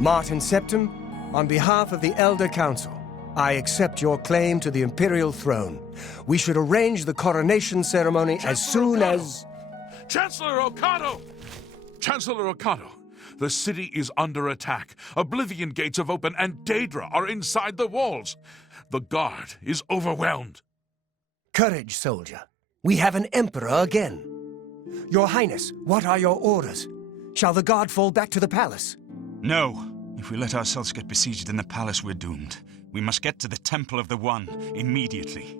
Martin Septim, on behalf of the Elder Council, I accept your claim to the Imperial throne. We should arrange the coronation ceremony as soon as... Chancellor Okado! Chancellor Okado, the city is under attack. Oblivion gates have opened and Daedra are inside the walls. The guard is overwhelmed. Courage, soldier. We have an emperor again. Your Highness, what are your orders? Shall the guard fall back to the palace? No. If we let ourselves get besieged in the palace, we're doomed. We must get to the Temple of the One immediately.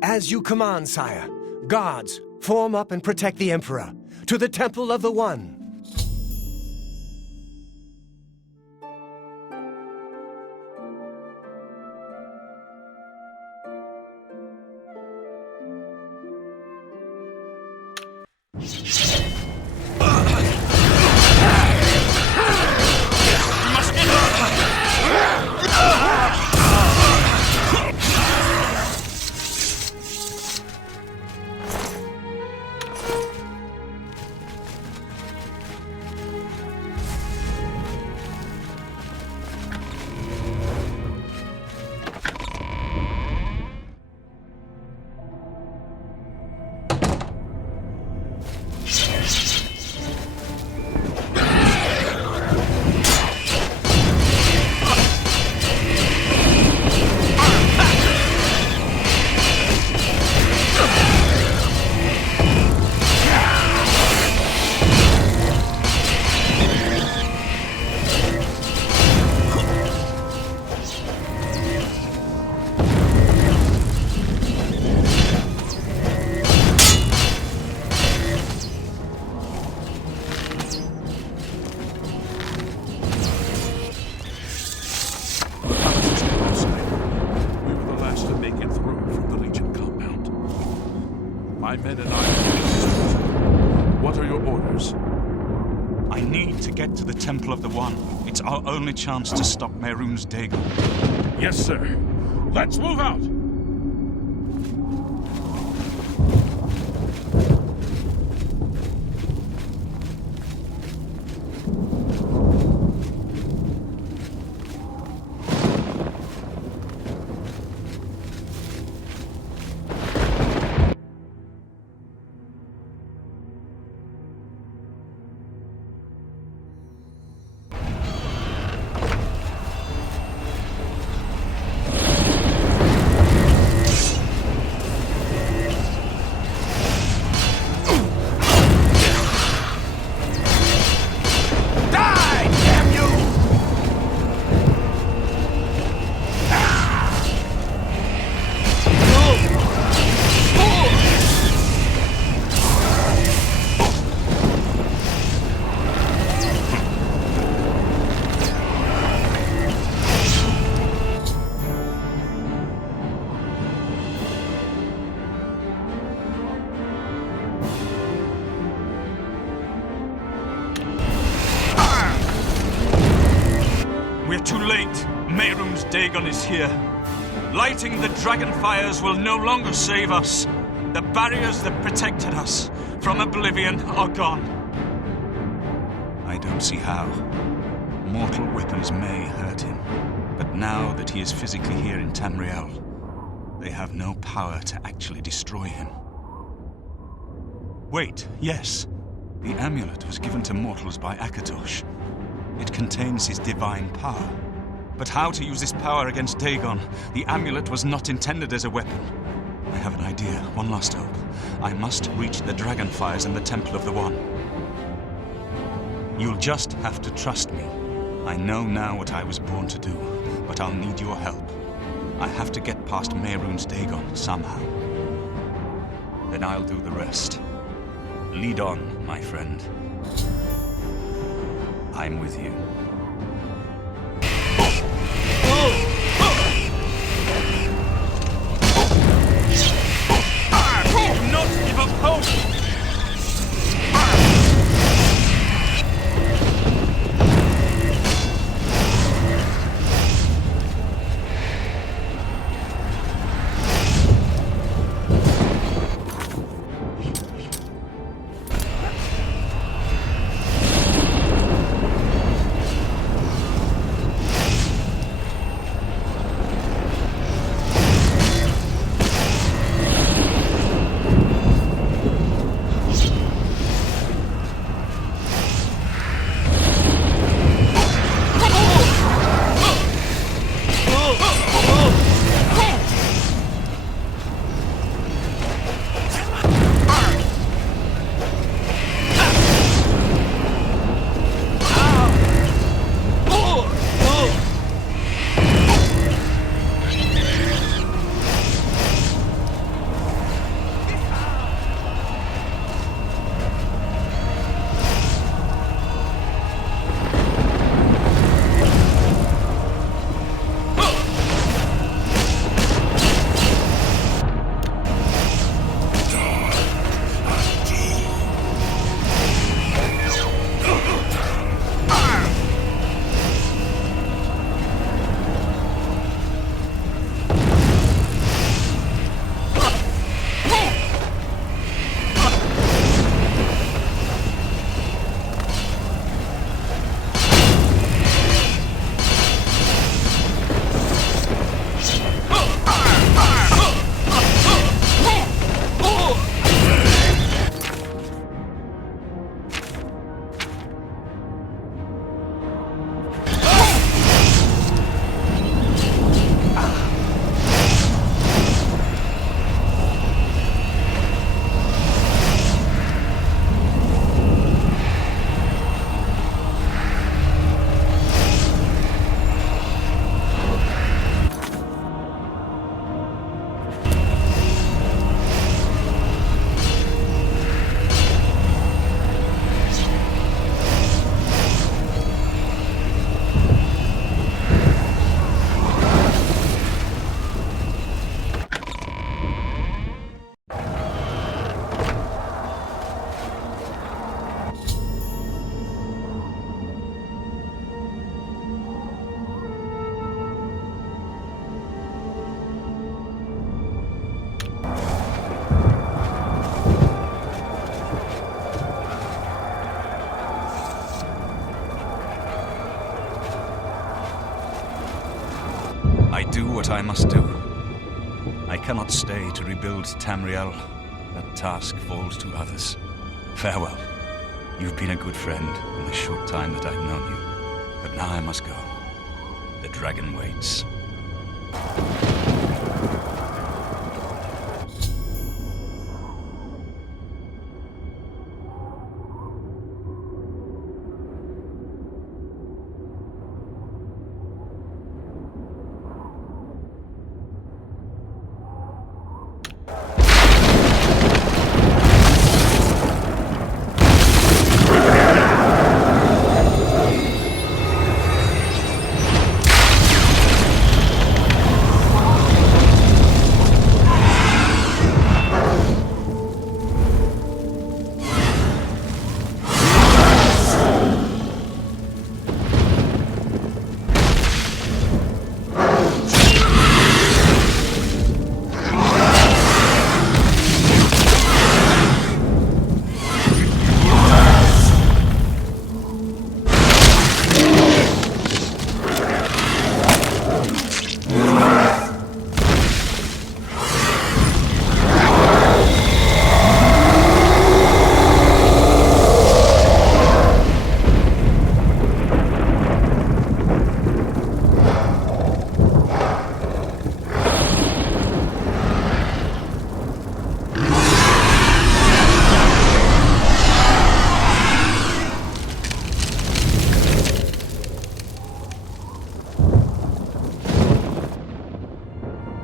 As you command, sire. Guards, form up and protect the Emperor. To the Temple of the One. My men and I... What are your orders? I need to get to the Temple of the One. It's our only chance to stop Mehrunes Dagon. Yes, sir. Let's move out! We're too late. Mehrunes Dagon is here. Lighting the dragon fires will no longer save us. The barriers that protected us from oblivion are gone. I don't see how. Mortal weapons may hurt him, but now that he is physically here in Tamriel, they have no power to actually destroy him. Wait, yes. The amulet was given to mortals by Akatosh. It contains his divine power. But how to use this power against Dagon? The amulet was not intended as a weapon. I have an idea, one last hope. I must reach the dragonfires and the Temple of the One. You'll just have to trust me. I know now what I was born to do, but I'll need your help. I have to get past Mehrunes Dagon somehow. Then I'll do the rest. Lead on, my friend. I'm with you. Do not give up hope! I do what I must do. I cannot stay to rebuild Tamriel. That task falls to others. Farewell. You've been a good friend in the short time that I've known you. But now I must go. The dragon waits.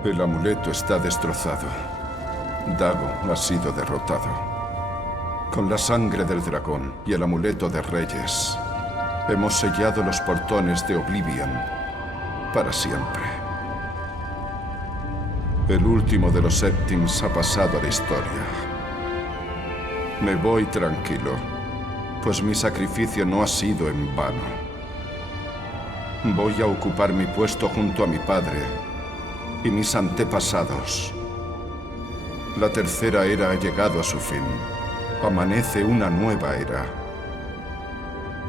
El amuleto está destrozado. Dago ha sido derrotado. Con la sangre del dragón y el amuleto de reyes, hemos sellado los portones de Oblivion para siempre. El último de los Septims ha pasado a la historia. Me voy tranquilo, pues mi sacrificio no ha sido en vano. Voy a ocupar mi puesto junto a mi padre y mis antepasados. La tercera era ha llegado a su fin. Amanece una nueva era.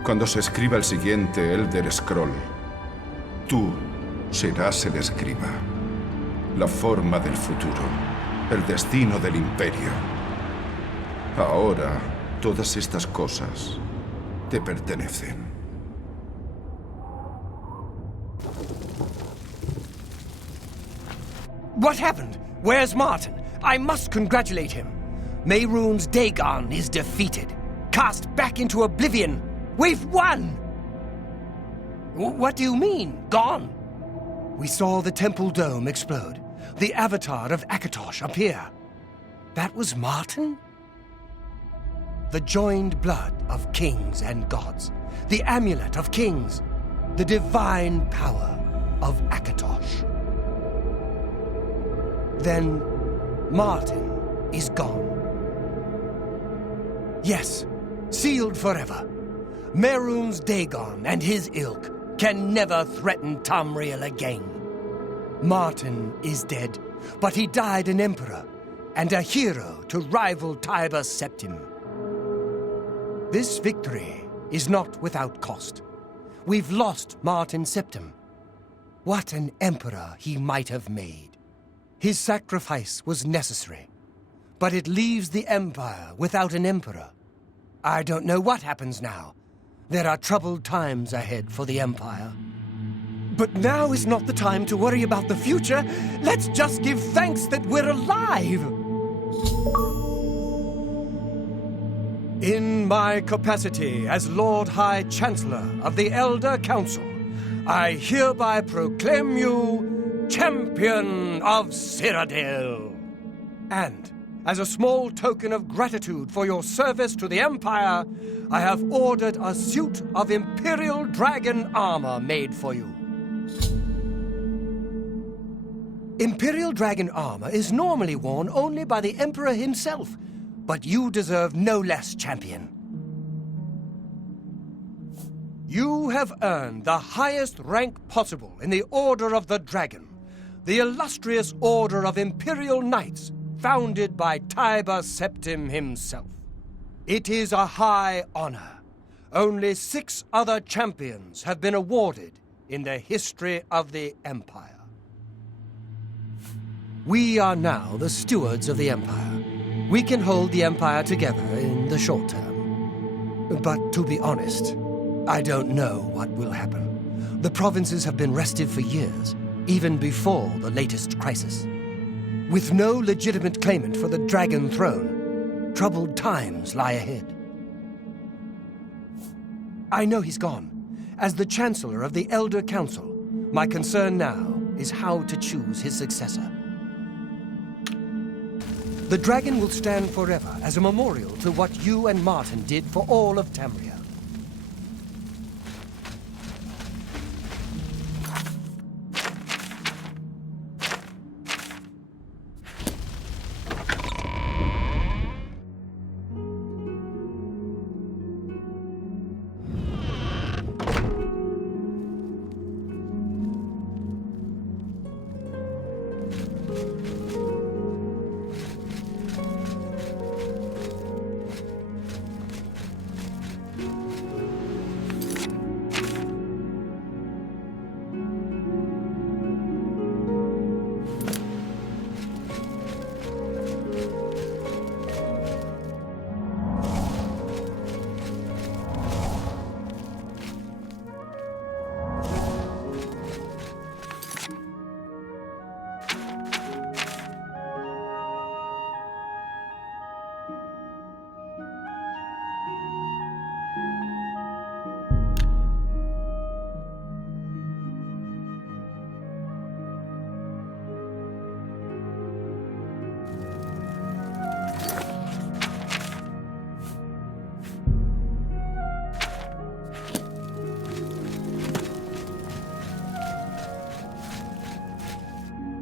Cuando se escriba el siguiente Elder Scroll, tú serás el escriba. La forma del futuro, el destino del imperio. Ahora, todas estas cosas te pertenecen. What happened? Where's Martin? I must congratulate him. Mehrunes Dagon is defeated. Cast back into oblivion. We've won! What do you mean, gone? We saw the temple dome explode. The avatar of Akatosh appear. That was Martin? The joined blood of kings and gods. The amulet of kings. The divine power of Akatosh. Then Martin is gone. Yes, sealed forever. Mehrunes Dagon and his ilk can never threaten Tamriel again. Martin is dead, but he died an emperor and a hero to rival Tiber Septim. This victory is not without cost. We've lost Martin Septim. What an emperor he might have made. His sacrifice was necessary, but it leaves the Empire without an emperor. I don't know what happens now. There are troubled times ahead for the Empire. But now is not the time to worry about the future. Let's just give thanks that we're alive! In my capacity as Lord High Chancellor of the Elder Council, I hereby proclaim you Champion of Cyrodiil. And as a small token of gratitude for your service to the Empire, I have ordered a suit of Imperial Dragon armor made for you. Imperial Dragon armor is normally worn only by the Emperor himself, but you deserve no less, champion. You have earned the highest rank possible in the Order of the Dragon, the illustrious Order of Imperial Knights, founded by Tiber Septim himself. It is a high honor. Only 6 other champions have been awarded in the history of the Empire. We are now the stewards of the Empire. We can hold the Empire together in the short term. But to be honest, I don't know what will happen. The provinces have been restive for years, even before the latest crisis. With no legitimate claimant for the Dragon Throne, troubled times lie ahead. I know he's gone. As the Chancellor of the Elder Council, my concern now is how to choose his successor. The dragon will stand forever as a memorial to what you and Martin did for all of Tamriel.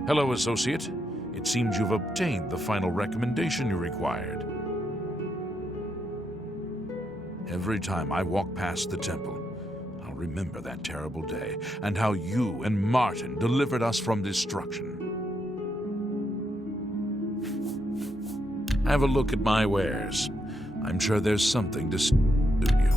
Hello, Associate. It seems you've obtained the final recommendation you required. Every time I walk past the temple, I'll remember that terrible day and how you and Martin delivered us from destruction. Have a look at my wares. I'm sure there's something to suit you.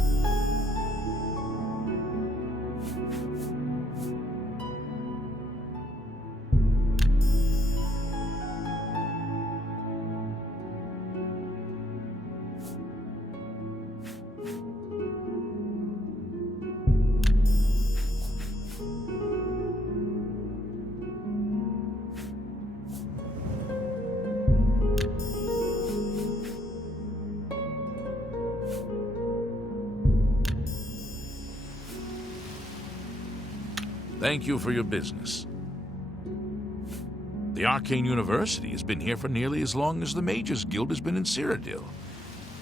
Thank you for your business. The Arcane University has been here for nearly as long as the Mages Guild has been in Cyrodiil.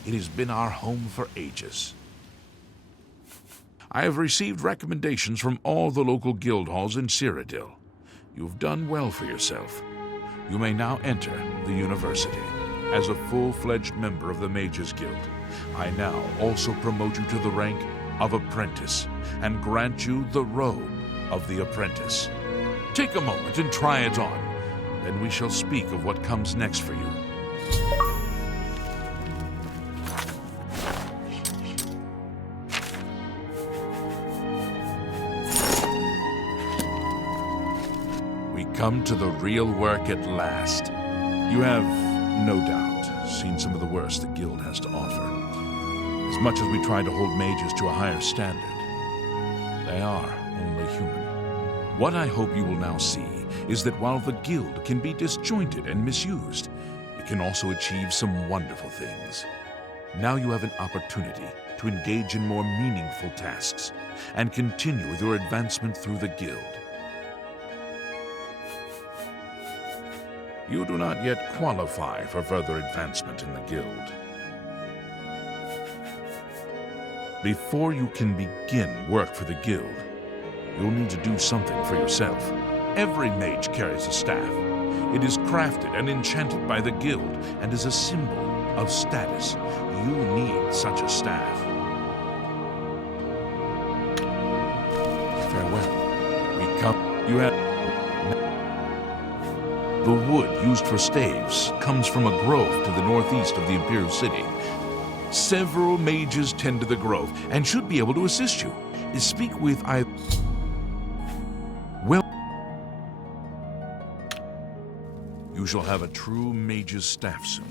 It has been our home for ages. I have received recommendations from all the local guild halls in Cyrodiil. You've done well for yourself. You may now enter the university. As a full-fledged member of the Mages Guild, I now also promote you to the rank of apprentice and grant you the robe of the apprentice. Take a moment and try it on. Then we shall speak of what comes next for you. We come to the real work at last. You have, no doubt, seen some of the worst the guild has to offer. As much as we try to hold mages to a higher standard, they are only human. What I hope you will now see is that while the guild can be disjointed and misused, it can also achieve some wonderful things. Now you have an opportunity to engage in more meaningful tasks and continue with your advancement through the guild. You do not yet qualify for further advancement in the guild. Before you can begin work for the guild, you'll need to do something for yourself. Every mage carries a staff. It is crafted and enchanted by the guild and is a symbol of status. You need such a staff. Farewell. We come. You have. The wood used for staves comes from a grove to the northeast of the Imperial City. Several mages tend to the grove and should be able to assist you. Speak with either. Well, you You shall have a true mage's staff soon.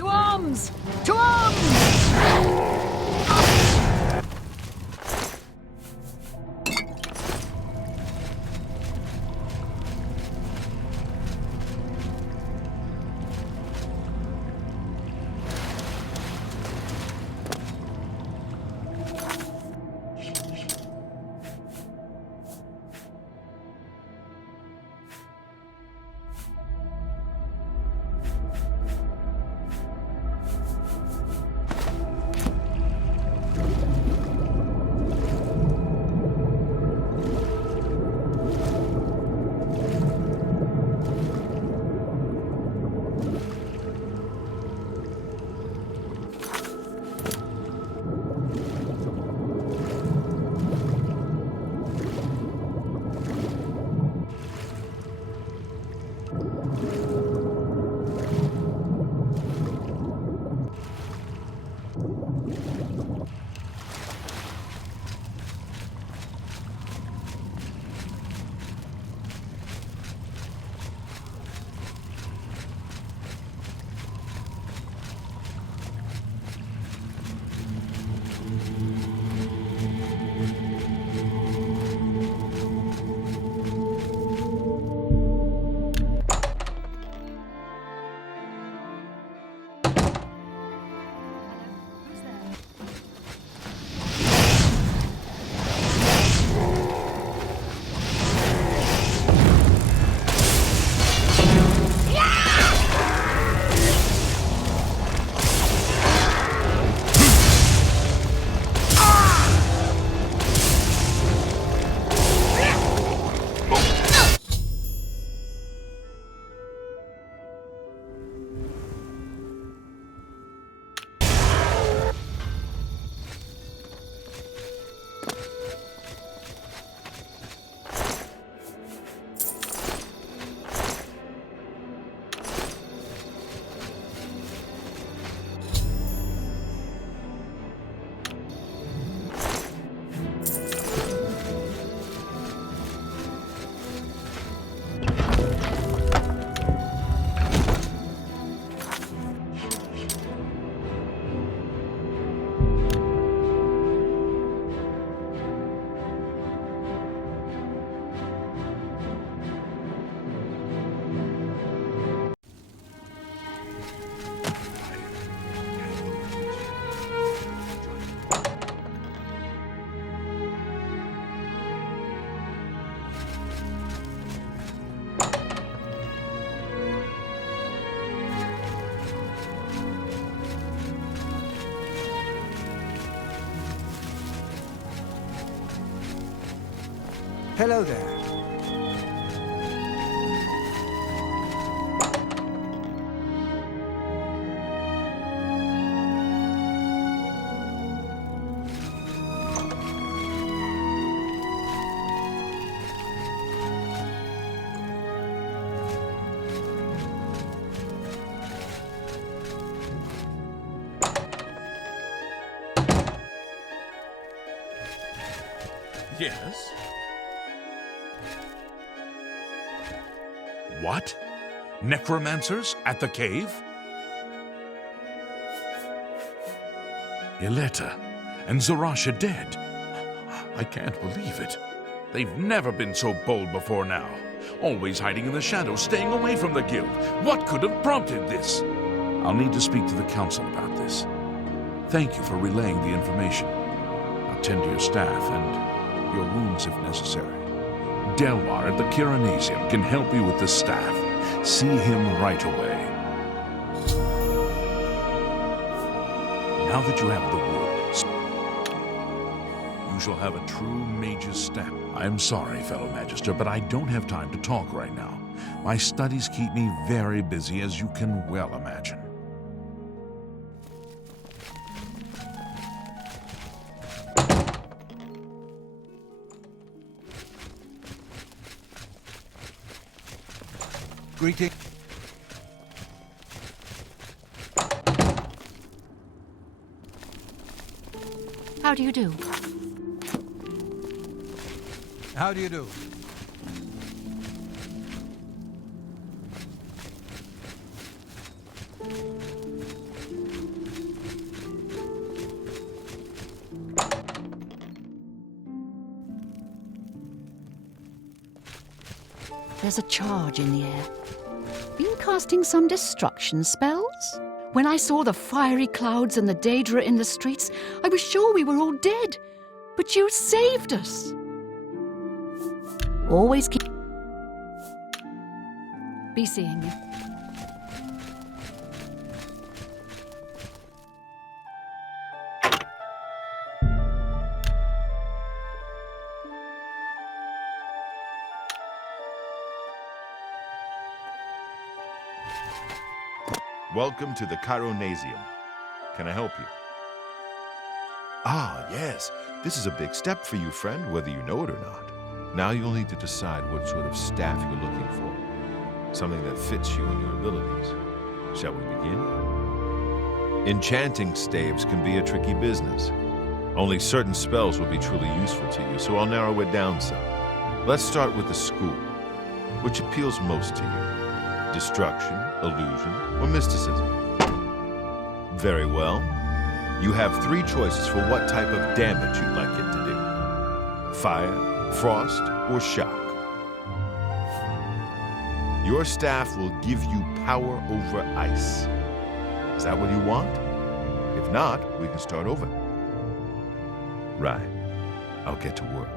To arms! To arms! Hello there. Yes? What? Necromancers at the cave? Ileta and Zarasha dead. I can't believe it. They've never been so bold before now. Always hiding in the shadows, staying away from the guild. What could have prompted this? I'll need to speak to the council about this. Thank you for relaying the information. I'll tend to your staff and your wounds if necessary. Delmar at the Kiranasium can help you with the staff. See him right away. Now that you have the wood, you shall have a true mage's staff. I am sorry, fellow Magister, but I don't have time to talk right now. My studies keep me very busy, as you can well imagine. Greeting. How do you do? How do you do? There's a charge in the air. Been casting some destruction spells? When I saw the fiery clouds and the Daedra in the streets, I was sure we were all dead. But you saved us. Always keep... Be seeing you. Welcome to the Chironasium. Can I help you? Ah, yes. This is a big step for you, friend, whether you know it or not. Now you'll need to decide what sort of staff you're looking for. Something that fits you and your abilities. Shall we begin? Enchanting staves can be a tricky business. Only certain spells will be truly useful to you, so I'll narrow it down some. Let's start with the school. Which appeals most to you? Destruction, illusion, or mysticism? Very well. You have 3 choices for what type of damage you'd like it to do. Fire, frost, or shock. Your staff will give you power over ice. Is that what you want? If not, we can start over. Right. I'll get to work.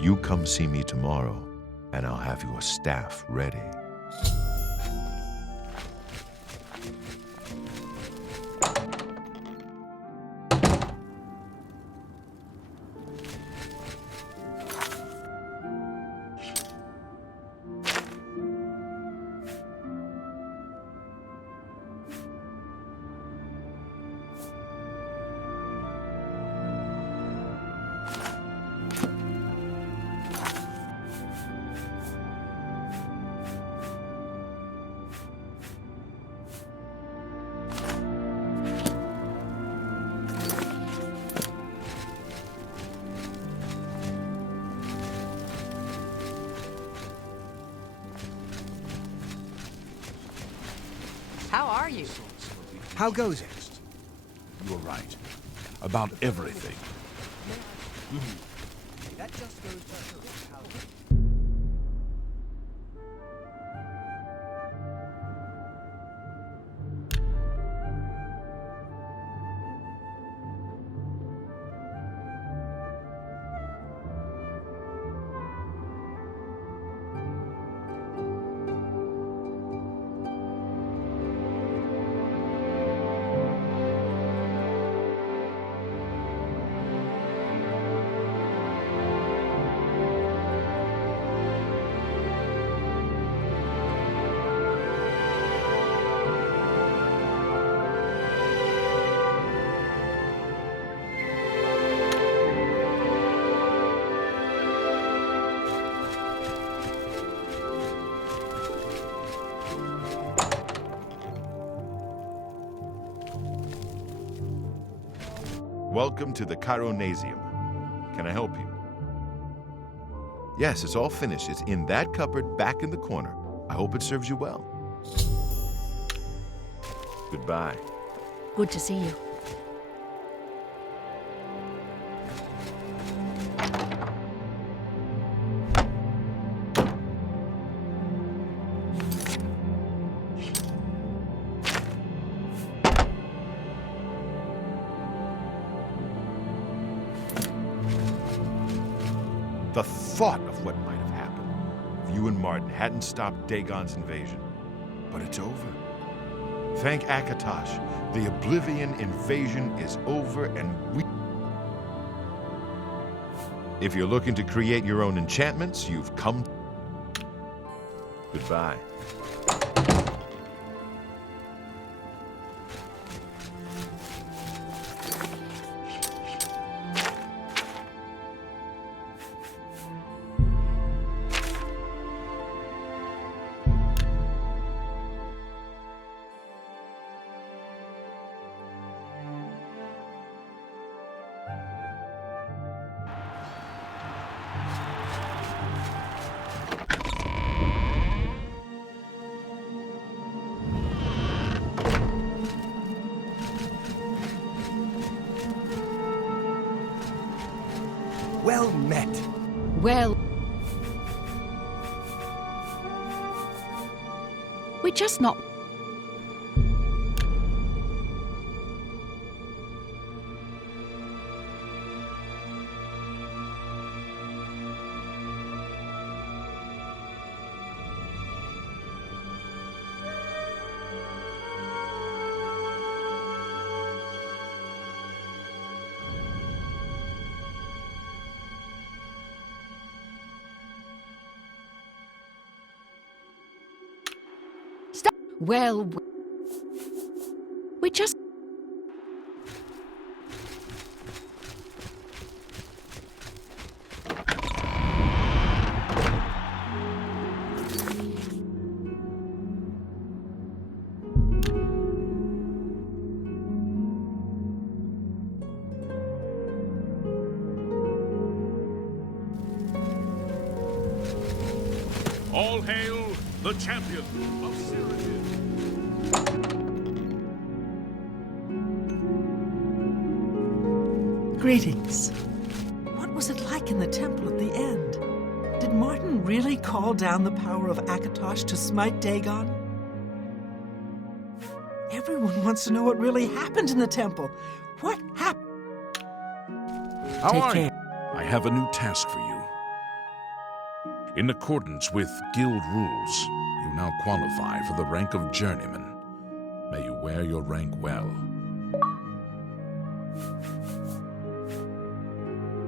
You come see me tomorrow, and I'll have your staff ready. How are you? How goes it? You're right. About everything. That just goes to show how... Welcome to the Chironasium. Can I help you? Yes, it's all finished. It's in that cupboard back in the corner. I hope it serves you well. Goodbye. Good to see you. The thought of what might have happened if you and Martin hadn't stopped Dagon's invasion. But it's over. Thank Akatosh. The Oblivion invasion is over and we... If you're looking to create your own enchantments, you've come... Goodbye. Well met. Well, we're just not... Stop. Well, we just... All hail the champion of Cyrodiil. Greetings. What was it like in the temple at the end? Did Martin really call down the power of Akatosh to smite Dagon? Everyone wants to know what really happened in the temple. What happened? How Take are you? care. I have a new task for you. In accordance with guild rules, you now qualify for the rank of journeyman. May you wear your rank well.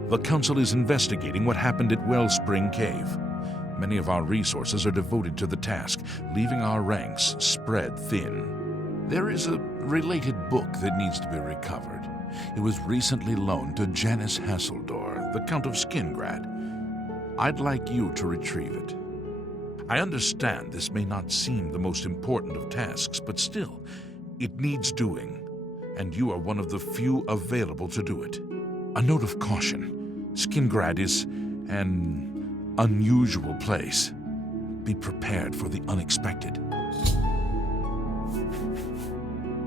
The council is investigating what happened at Wellspring Cave. Many of our resources are devoted to the task, leaving our ranks spread thin. There is a related book that needs to be recovered. It was recently loaned to Janice Hasseldor, the Count of Skingrad. I'd like you to retrieve it. I understand this may not seem the most important of tasks, but still, it needs doing, and you are one of the few available to do it. A note of caution. Skingrad is an unusual place. Be prepared for the unexpected.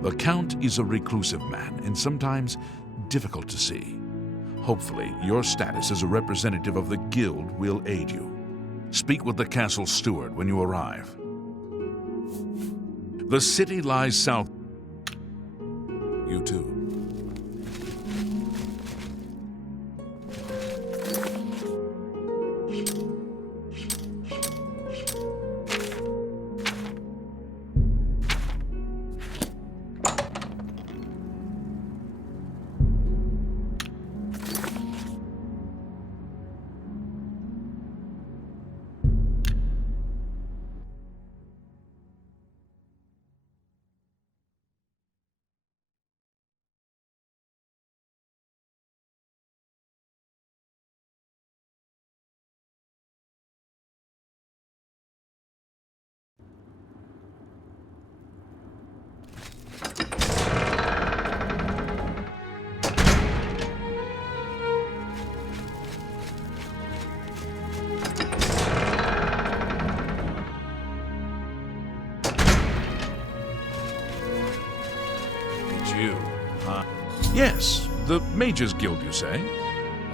The Count is a reclusive man, and sometimes difficult to see. Hopefully, your status as a representative of the guild will aid you. Speak with the castle steward when you arrive. The city lies south. You too. Yes, the Mages Guild, you say?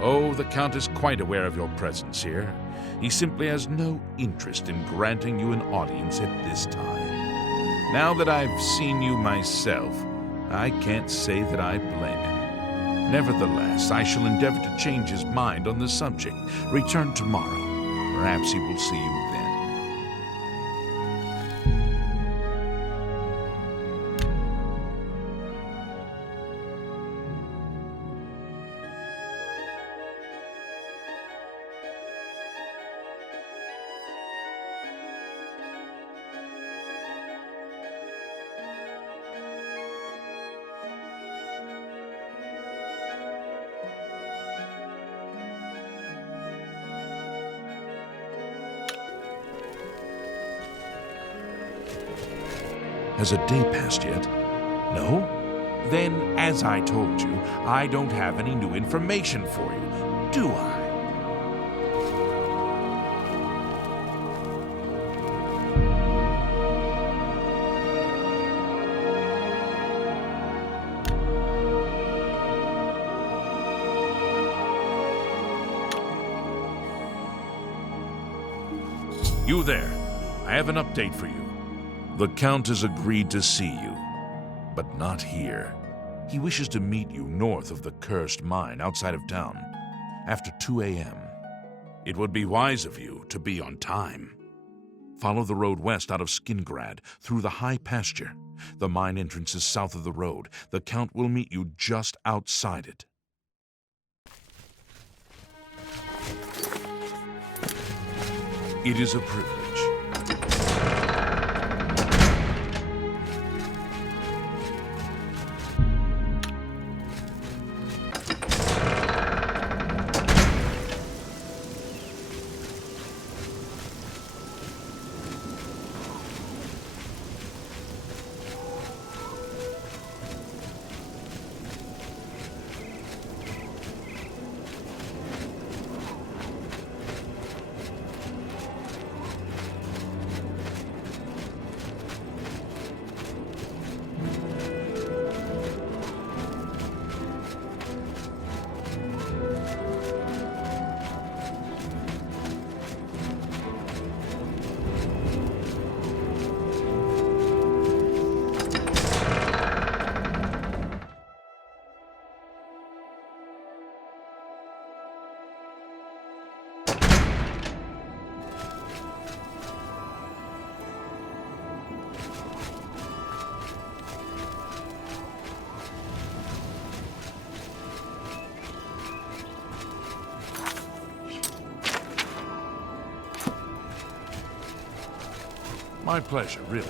Oh, the Count is quite aware of your presence here. He simply has no interest in granting you an audience at this time. Now that I've seen you myself, I can't say that I blame him. Nevertheless, I shall endeavor to change his mind on the subject. Return tomorrow. Perhaps he will see you then. Has a day passed yet? No? Then, as I told you, I don't have any new information for you, do I? You there. I have an update for you. The Count has agreed to see you, but not here. He wishes to meet you north of the cursed mine outside of town, after 2 a.m. It would be wise of you to be on time. Follow the road west out of Skingrad, through the high pasture. The mine entrance is south of the road. The Count will meet you just outside it. It is a privilege. My pleasure, really.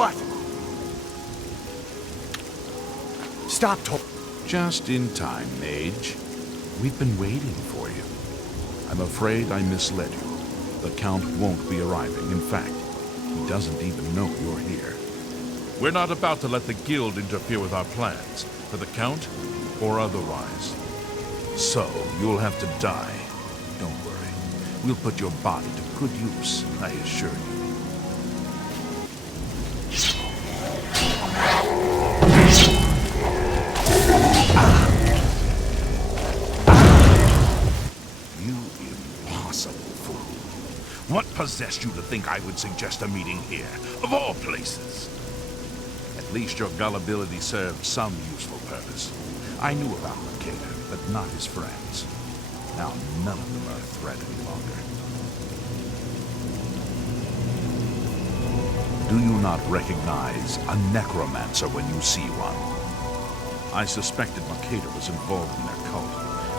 What? Stop talking. Just in time, mage. We've been waiting for you. I'm afraid I misled you. The Count won't be arriving. In fact, he doesn't even know you're here. We're not about to let the Guild interfere with our plans, for the Count or otherwise. So, you'll have to die. Don't worry. We'll put your body to good use, I assure you. You impossible fool. What possessed you to think I would suggest a meeting here, of all places? At least your gullibility served some useful purpose. I knew about Mercator, but not his friends. Now none of them are a threat any longer. Do you not recognize a necromancer when you see one? I suspected Mercator was involved in their cult,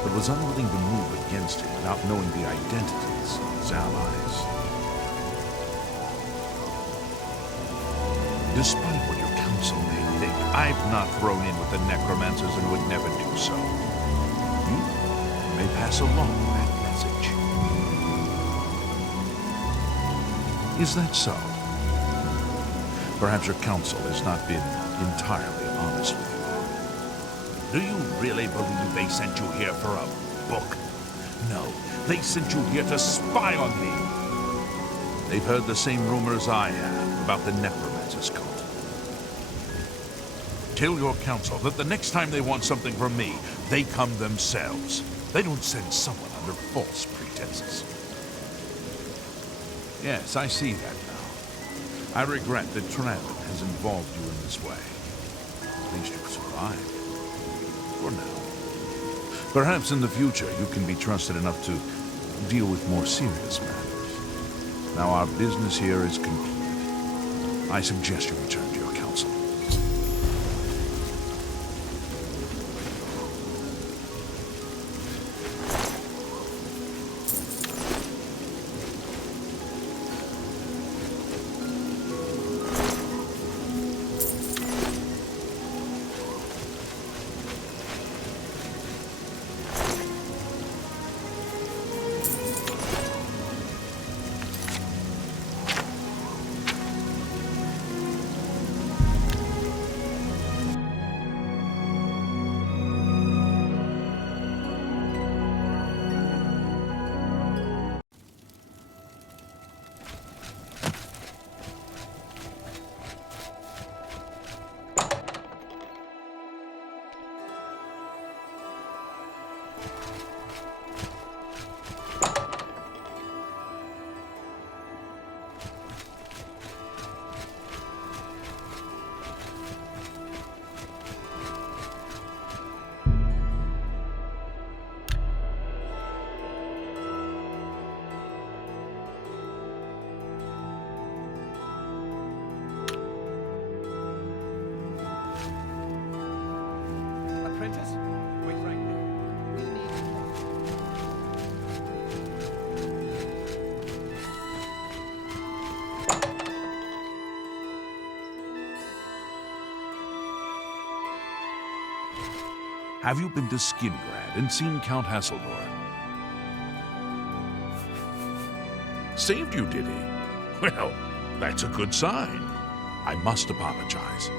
but was unwilling to move against him without knowing the identities of his allies. Despite what your council may think, I've not thrown in with the necromancers and would never do so. You may pass along that message. Is that so? Perhaps your council has not been entirely honest with you. Do you really believe they sent you here for a book? No, they sent you here to spy on me. They've heard the same rumors I have about the necromancer's cult. Tell your council that the next time they want something from me, they come themselves. They don't send someone under false pretenses. Yes, I see that now. I regret that Traven has involved you in this way. At least you've survived. For now. Perhaps in the future you can be trusted enough to deal with more serious matters. Now our business here is concluded. I suggest you return to your council. Apprentice, wait right there. Have you been to Skingrad and seen Count Hasseldor? Saved you, did he? Well, that's a good sign. I must apologize.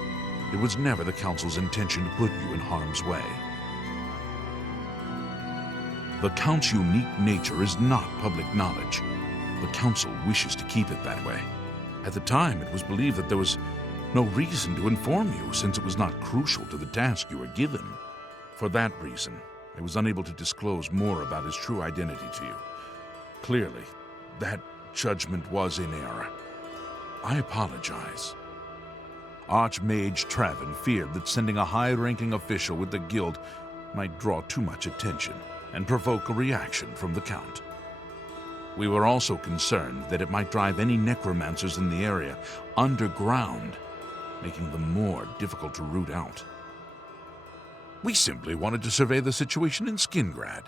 It was never the Council's intention to put you in harm's way. The Count's unique nature is not public knowledge. The Council wishes to keep it that way. At the time, it was believed that there was no reason to inform you, since it was not crucial to the task you were given. For that reason, I was unable to disclose more about his true identity to you. Clearly, that judgment was in error. I apologize. Archmage Traven feared that sending a high-ranking official with the Guild might draw too much attention and provoke a reaction from the Count. We were also concerned that it might drive any necromancers in the area underground, making them more difficult to root out. We simply wanted to survey the situation in Skingrad.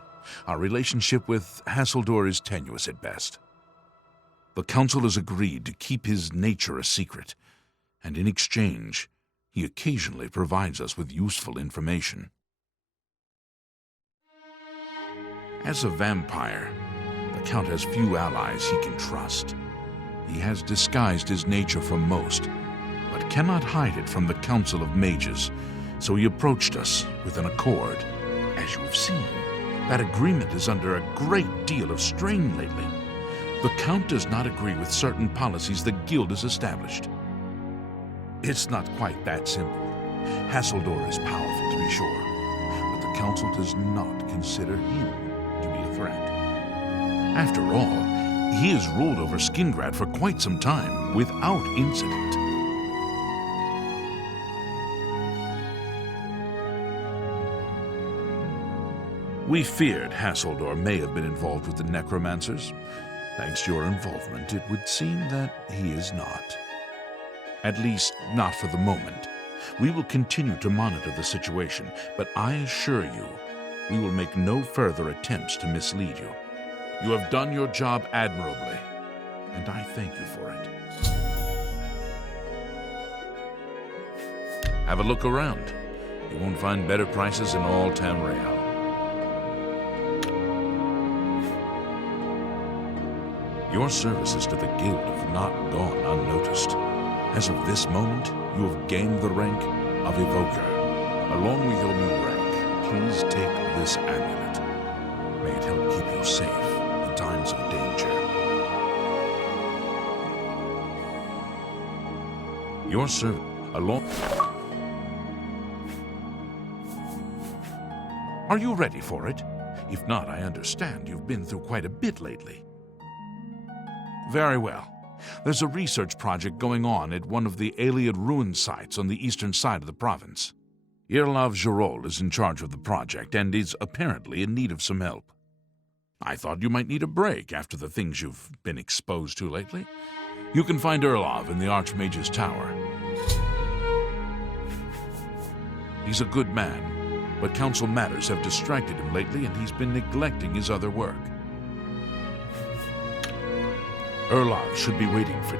Our relationship with Hasseldor is tenuous at best. The Council has agreed to keep his nature a secret, and in exchange, he occasionally provides us with useful information. As a vampire, the Count has few allies he can trust. He has disguised his nature from most, but cannot hide it from the Council of Mages, so he approached us with an accord. As you have seen, that agreement is under a great deal of strain lately. The Count does not agree with certain policies the Guild has established. It's not quite that simple. Hasseldor is powerful, to be sure, but the Council does not consider him to be a threat. After all, he has ruled over Skingrad for quite some time without incident. We feared Hasseldor may have been involved with the necromancers. Thanks to your involvement, it would seem that he is not. At least, not for the moment. We will continue to monitor the situation, but I assure you, we will make no further attempts to mislead you. You have done your job admirably, and I thank you for it. Have a look around. You won't find better prices in all Tamriel. Your services to the Guild have not gone unnoticed. As of this moment, you have gained the rank of Evoker. Along with your new rank, please take this amulet. May it help keep you safe in times of danger. Your service along... Are you ready for it? If not, I understand you've been through quite a bit lately. Very well. There's a research project going on at one of the Aliad ruin sites on the eastern side of the province. Irlav Jirol is in charge of the project and is apparently in need of some help. I thought you might need a break after the things you've been exposed to lately. You can find Irlav in the Archmage's Tower. He's a good man, but council matters have distracted him lately and he's been neglecting his other work. Irlav should be waiting for